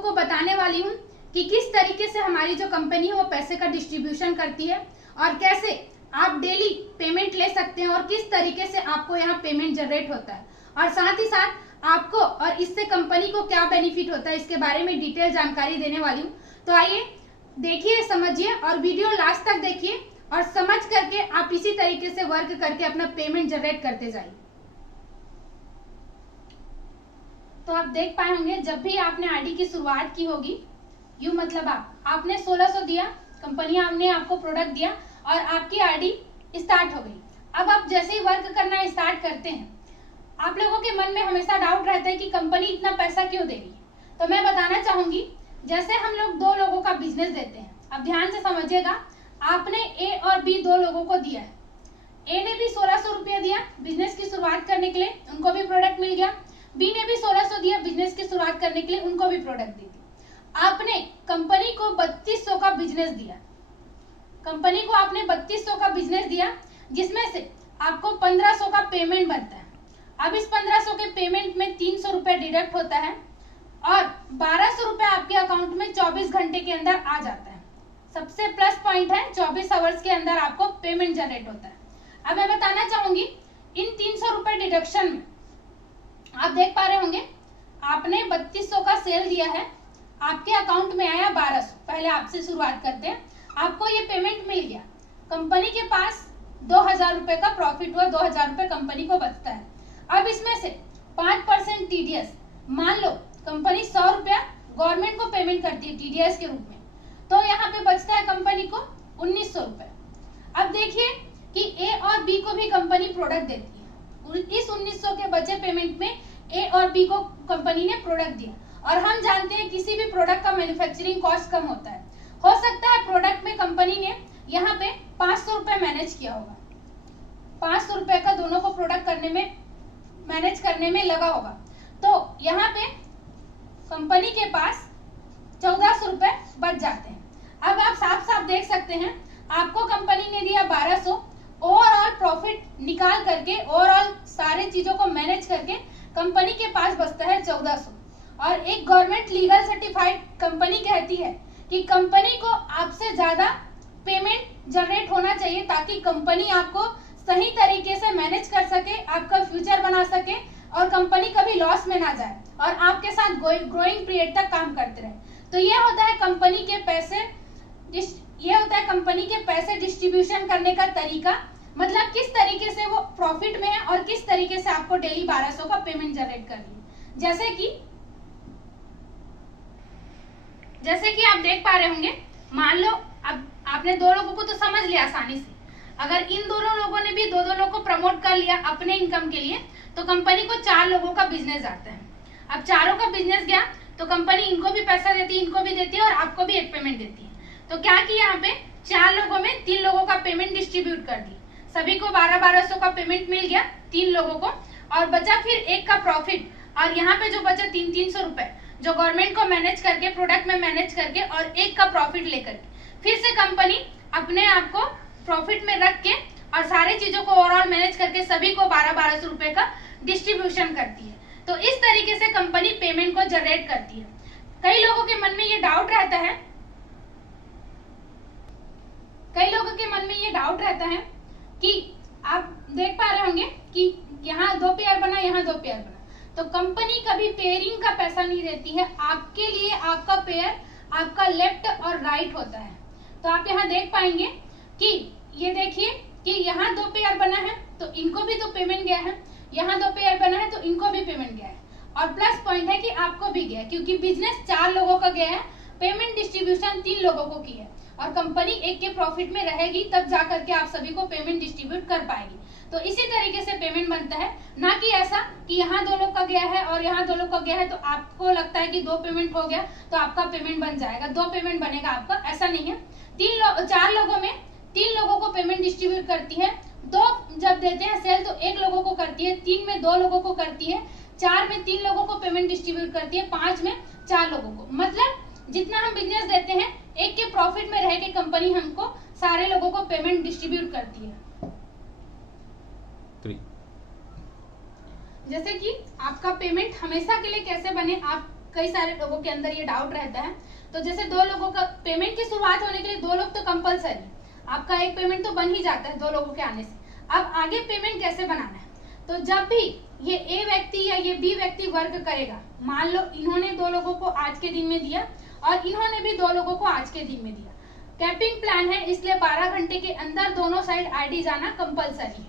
को बताने वाली हूँ कि किस तरीके से हमारी जो कंपनी है वो पैसे का डिस्ट्रीब्यूशन करती है और कैसे आप डेली पेमेंट ले सकते हैं और किस तरीके से आपको यहाँ पेमेंट जनरेट होता है, और साथ ही साथ आपको और इससे कंपनी को क्या बेनिफिट होता है इसके बारे में डिटेल जानकारी देने वाली हूँ। तो आइए देखिए, समझिए और वीडियो लास्ट तक देखिए और समझ करके आप इसी तरीके से वर्क करके अपना पेमेंट जनरेट करते जाइए। तो आप देख पाए होंगे, जब भी आपने आईडी की शुरुआत की होगी, यू मतलब आपने 1600 दिया, कंपनी ने आपको प्रोडक्ट दिया और आपकी आईडी स्टार्ट हो गई। अब आप जैसे ही वर्क करना स्टार्ट करते हैं, आप लोगों के मन में हमेशा डाउट रहता है कि कंपनी इतना पैसा क्यों दे रही है। तो मैं बताना चाहूंगी, जैसे हम लोग दो लोगों का बिजनेस देते हैं, अब ध्यान से समझिएगा, आपने ए और बी दो लोगों को दिया है। ए ने भी 1600 रुपया दिया बिजनेस की शुरुआत करने के लिए, उनको भी प्रोडक्ट मिल गया। बी ने भी 1600 दिया बिजनेस की शुरुआत करने के लिए, उनको भी प्रोडक्ट दी थी। आपने कंपनी को 3200 का बिजनेस दिया, कंपनी को आपने 3200 का बिजनेस दिया, जिसमें से आपको 1500 का पेमेंट बनता है। अब इस 1500 के पेमेंट में 300 रुपए डिडक्ट होता है और 1200 रुपए आपके अकाउंट में 24 घंटे के अंदर आ जाता है। सबसे प्लस पॉइंट है 24 आवर्स के अंदर आपको पेमेंट जनरेट होता है। अब मैं बताना चाहूंगी, इन 300 रुपए डिडक्शन में आप देख पा रहे होंगे, आपने 3200 का सेल दिया है, आपके अकाउंट में आया 1200। पहले आपसे शुरुआत करते हैं, आपको ये पेमेंट मिल गया, कंपनी के पास 2000 रुपए का प्रॉफिट हुआ, 2000 रुपए कंपनी को बचता है। अब इसमें से 5% टीडीएस, मान लो कंपनी 100 रुपया गवर्नमेंट को पेमेंट करती है टीडीएस के रूप में, तो यहाँ पे बचता है कंपनी को 1900 रुपए। अब देखिए कि ए और बी को भी कंपनी प्रोडक्ट देती है, इस 1900 के बचे पेमेंट में ए और बी को कंपनी ने प्रोडक्ट दिया, और हम जानते हैं किसी भी प्रोडक्ट का मैन्युफैक्चरिंग कॉस्ट कम होता है। हो सकता है प्रोडक्ट में कंपनी ने यहाँ पे 500 रुपए मैनेज किया होगा, 500 रुपए का दोनों को प्रोडक्ट करने में मैनेज करने में लगा होगा, तो यहाँ पे कंपनी के पास 1400 रुपए बच जाते हैं। अब आप साफ साफ देख सकते हैं, आपको कंपनी ने दिया 1200, ओवरऑल प्रॉफिट निकाल करके, ओवरऑल सारे चीजों को मैनेज करके कंपनी के पास बचता है 1400। और एक गवर्नमेंट लीगल सर्टिफाइड कंपनी कहती है कि कंपनी को आपसे ज्यादा पेमेंट जनरेट होना चाहिए ताकि कंपनी आपको सही तरीके से मैनेज कर सके, आपका फ्यूचर बना सके और कंपनी कभी लॉस में ना जाए और आपके साथ ग्रोइंग पीरियड तक काम करते रहे। तो ये होता है कंपनी के पैसे डिस्ट्रीब्यूशन करने का तरीका, मतलब किस तरीके से वो प्रॉफिट में है और किस तरीके से आपको डेली 1200 का पेमेंट जनरेट कर रही है। जैसे कि आप देख पा रहे होंगे, मान लो अब आपने दो लोगों को तो समझ लिया आसानी से, अगर इन दोनों लोगों ने भी दो लोगों को प्रमोट कर लिया अपने इनकम के लिए, तो कंपनी को 4 लोगों का बिजनेस आता है। अब चारों का बिजनेस गया तो कंपनी इनको भी पैसा देती है, इनको भी देती है और आपको भी एक पेमेंट देती है। तो क्या कि यहाँ पे 4 लोगों में 3 लोगों का पेमेंट डिस्ट्रीब्यूट कर दी, सभी को 1200 का पेमेंट मिल गया 3 लोगों को, और बचा फिर एक का प्रॉफिट। और यहाँ पे जो बचा 300 रुपए जो गवर्नमेंट को मैनेज करके, प्रोडक्ट में मैनेज करके और एक का प्रॉफिट लेकर फिर से कंपनी अपने आप को प्रॉफिट में रख के और सारी चीजों को ओवरऑल मैनेज करके सभी को 1200 रुपए का डिस्ट्रीब्यूशन करती है। तो इस तरीके से कंपनी पेमेंट को जनरेट करती है। कई लोगों के मन में ये डाउट रहता है कि आप देख पा रहे होंगे कि यहाँ 2 पेयर बना, यहाँ 2 पेयर बना, तो कंपनी कभी पेयरिंग का पैसा नहीं देती है। आपके लिए आपका पेयर आपका लेफ्ट और राइट होता है। तो आप यहाँ देख पाएंगे कि ये देखिए कि यहाँ 2 पेयर बना है तो इनको भी तो पेमेंट गया है, यहाँ 2 पेयर बना है तो इनको भी पेमेंट गया है, और प्लस पॉइंट है कि आपको भी गया, क्योंकि बिजनेस 4 लोगों का गया है, पेमेंट डिस्ट्रीब्यूशन 3 लोगों को की है, और कंपनी एक के प्रॉफिट में रहेगी तब जाकर के आप सभी को पेमेंट डिस्ट्रीब्यूट कर पाएगी। तो इसी तरीके से पेमेंट बनता है, ना कि ऐसा कि यहाँ 2 लोग का गया है और यहाँ 2 लोग का गया है तो आपको लगता है कि 2 पेमेंट हो गया तो आपका पेमेंट बन जाएगा, 2 पेमेंट बनेगा आपका, ऐसा नहीं है। 4 लोगों में 3 लोगों को पेमेंट डिस्ट्रीब्यूट करती है, 2 जब देते हैं सेल तो 1 लोगों को करती है, 3 में 2 लोगों को करती है, 4 में 3 लोगों को पेमेंट डिस्ट्रीब्यूट करती है, 5 में 4 लोगों को। मतलब जितना हम बिजनेस देते हैं, एक के प्रॉफिट में रह के कंपनी हमको सारे लोगों को पेमेंट डिस्ट्रीब्यूट करती है। जैसे कि आपका पेमेंट हमेशा के लिए कैसे बने, आप कई सारे लोगों के अंदर ये डाउट रहता है। तो जैसे 2 लोगों का पेमेंट की शुरुआत होने के लिए 2 लोग तो कंपलसरी, आपका एक पेमेंट तो बन ही जाता है 2 लोगों के आने से। अब आगे पेमेंट कैसे बनाना है, तो जब भी ये ए व्यक्ति या ये बी व्यक्ति वर्क करेगा, मान लो इन्होंने 2 लोगों को आज के दिन में दिया और इन्होंने भी 2 लोगों को आज के दिन में दिया। कैपिंग प्लान है, इसलिए 12 घंटे के अंदर दोनों साइड आईडी जाना कंपलसरी है।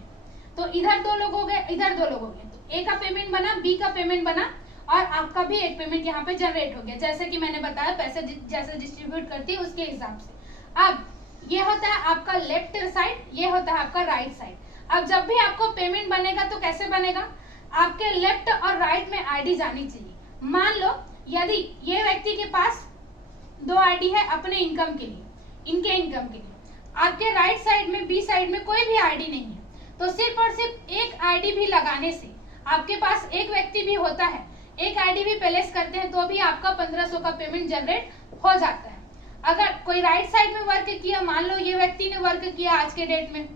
तो इधर 2 लोग हो गए, इधर 2 लोग हो गए, तो ए का पेमेंट बना, बी का पेमेंट बना और आपका भी एक पेमेंट यहाँ पे जनरेट हो गया, जैसे कि मैंने बताया पैसे जैसे डिस्ट्रीब्यूट करती है उसके हिसाब से। अब ये होता है आपका लेफ्ट साइड, ये होता है आपका राइट साइड। अब जब भी आपको पेमेंट बनेगा तो कैसे बनेगा, आपके लेफ्ट और राइट में आईडी जानी चाहिए। मान लो यदि ये व्यक्ति के पास 2 आईडी है अपने इनकम के लिए, इनके इनकम के लिए, आपके राइट साइड में बी साइड में कोई भी आईडी नहीं है, तो सिर्फ और सिर्फ एक आईडी भी लगाने से, आपके पास एक व्यक्ति भी होता है, एक आईडी भी प्लेस करते हैं तो भी आपका 1500 का पेमेंट जनरेट हो जाता है। अगर कोई राइट साइड में वर्क किया, मान लो ये व्यक्ति ने वर्क किया आज के डेट में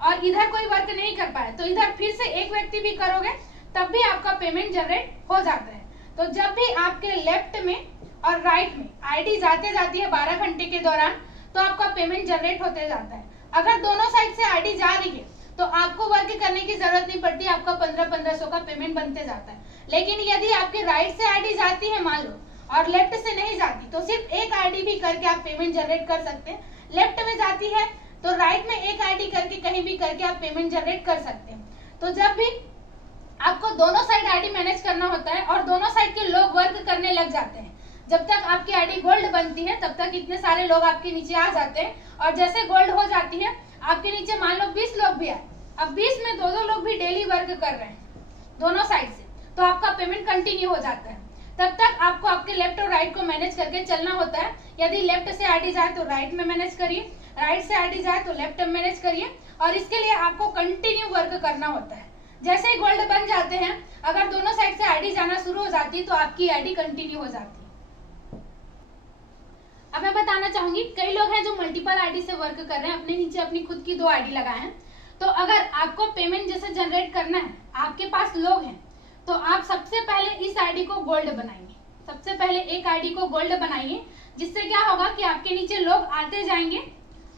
और इधर कोई वर्क नहीं कर पाया, तो इधर फिर से एक व्यक्ति भी करोगे तब भी आपका पेमेंट जनरेट हो जाता है। तो जब भी आपके लेफ्ट में और राइट में आईडी जाते जाती है 12 घंटे के दौरान, तो आपका पेमेंट जनरेट होते जाता है। अगर दोनों साइड से आईडी जा रही है तो आपको वर्क करने की जरूरत नहीं पड़ती, आपका 1500 का पेमेंट बनते जाता है। लेकिन यदि आपके राइट से आईडी जाती है मान लो और लेफ्ट से नहीं जाती, तो सिर्फ एक आईडी भी करके आप पेमेंट जनरेट कर सकते हैं। लेफ्ट में जाती है तो राइट में एक आईडी करके कहीं भी करके आप पेमेंट जनरेट कर सकते हैं। तो जब भी आपको दोनों साइड आईडी मैनेज करना होता है और दोनों साइड के लोग वर्क करने लग जाते हैं, जब तक आपकी आईडी गोल्ड बनती है तब तक इतने सारे लोग आपके नीचे आ जाते हैं, और जैसे गोल्ड हो जाती है आपके नीचे मान लो 20 लोग भी आए, अब 20 में 2-2 लोग भी डेली वर्क कर रहे हैं दोनों साइड से, तो आपका पेमेंट कंटिन्यू हो जाता है। तब तक आपको आपके लेफ्ट और राइट को मैनेज करके चलना होता है। यदि लेफ्ट से आईडी जाए तो राइट में मैनेज करिए, राइट से आईडी जाए तो लेफ्ट में मैनेज करिए, और इसके लिए आपको कंटिन्यू वर्क करना होता है। जैसे ही गोल्ड बन जाते हैं, अगर दोनों साइड से आईडी जाना शुरू हो जाती है तो आपकी आईडी कंटिन्यू हो जाती है। अब मैं बताना चाहूंगी, कई लोग हैं जो मल्टीपल आईडी से वर्क कर रहे हैं, अपने नीचे अपनी खुद की 2 आईडी लगाए हैं। तो अगर आपको पेमेंट जैसे जनरेट करना है, आपके पास लोग हैं, तो आप सबसे पहले इस आईडी को गोल्ड बनाएंगे। सबसे पहले एक आईडी को गोल्ड बनाइए, जिससे क्या होगा कि आपके नीचे लोग आते जाएंगे,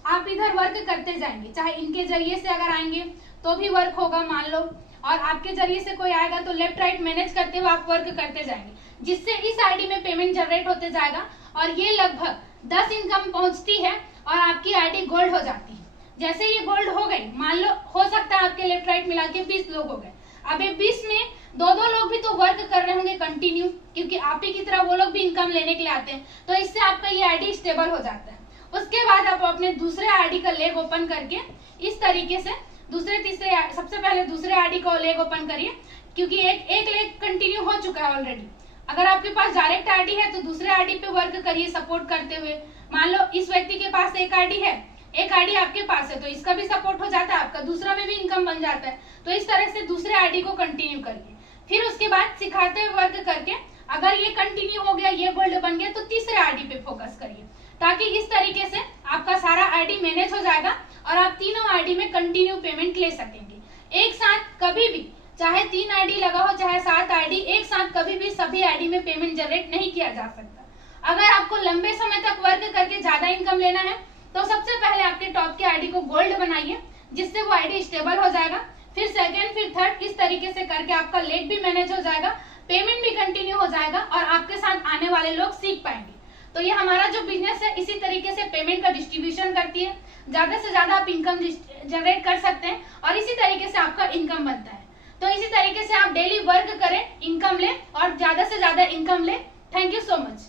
आप इधर वर्क करते जाएंगे। चाहे इनके जरिए से अगर आएंगे तो भी वर्क होगा मान लो, और आपके जरिए से कोई आएगा तो लेफ्ट राइट मैनेज करते हुए आप वर्क करते जाएंगे, जिससे इस आईडी में पेमेंट जनरेट होते जाएगा। और ये लगभग 10 इनकम पहुंचती है और आपकी आईडी गोल्ड हो जाती है। जैसे ये गोल्ड हो गई, मान लो हो सकता है आपके लेफ्ट राइट मिला के 20 लोग हो गए, अब ये 20 में 2-2 लोग भी तो वर्क कर रहे होंगे कंटिन्यू, क्योंकि आप ही की तरह वो लोग भी इनकम लेने के लिए आते हैं, तो इससे आपका ये आईडी स्टेबल हो जाता है। उसके बाद आप अपने दूसरे आईडी का लेग ओपन करके इस तरीके से दूसरे तीसरे, सबसे पहले दूसरे आईडी का लेग ओपन करिए, क्योंकि एक लेग कंटिन्यू हो चुका है ऑलरेडी। अगर आपके पास डायरेक्ट आईडी है तो दूसरे आईडी पे वर्क करिए सपोर्ट करते हुए। मान लो इस व्यक्ति के पास एक आईडी है, एक आईडी आपके पास है, तो इसका भी सपोर्ट हो जाता है, आपका दूसरा में भी इनकम बन जाता है। तो इस तरह से दूसरे आईडी को कंटिन्यू करिए। फिर उसके बाद सिखाते हुए वर्क करके अगर ये कंटिन्यू हो गया, ये गोल्ड बन गया, तो तीसरे आईडी पे फोकस करिए, ताकि इस तरीके से आपका सारा आईडी मैनेज हो जाएगा और आप तीनों आईडी में कंटिन्यू पेमेंट ले सकेंगे। एक साथ कभी भी, चाहे 3 आईडी लगा हो चाहे 7 आईडी, एक साथ कभी भी सभी आईडी में पेमेंट जनरेट नहीं किया जा सकता। अगर आपको लंबे समय तक वर्क करके ज्यादा इनकम लेना है तो सबसे पहले आपके टॉप के आईडी को गोल्ड बनाइए, जिससे वो आईडी स्टेबल हो जाएगा। फिर सेकेंड, फिर थर्ड, इस तरीके से करके आपका लेग भी मैनेज हो जाएगा, पेमेंट भी कंटिन्यू हो जाएगा और आपके साथ आने वाले लोग सीख पाएंगे। तो ये हमारा जो बिजनेस है इसी तरीके से पेमेंट का डिस्ट्रीब्यूशन करती है, ज्यादा से ज्यादा आप इनकम जनरेट कर सकते हैं और इसी तरीके से आपका इनकम बनता है। तो इसी तरीके से आप डेली वर्क करें, इनकम ले और ज्यादा से ज्यादा इनकम ले। Thank you so much.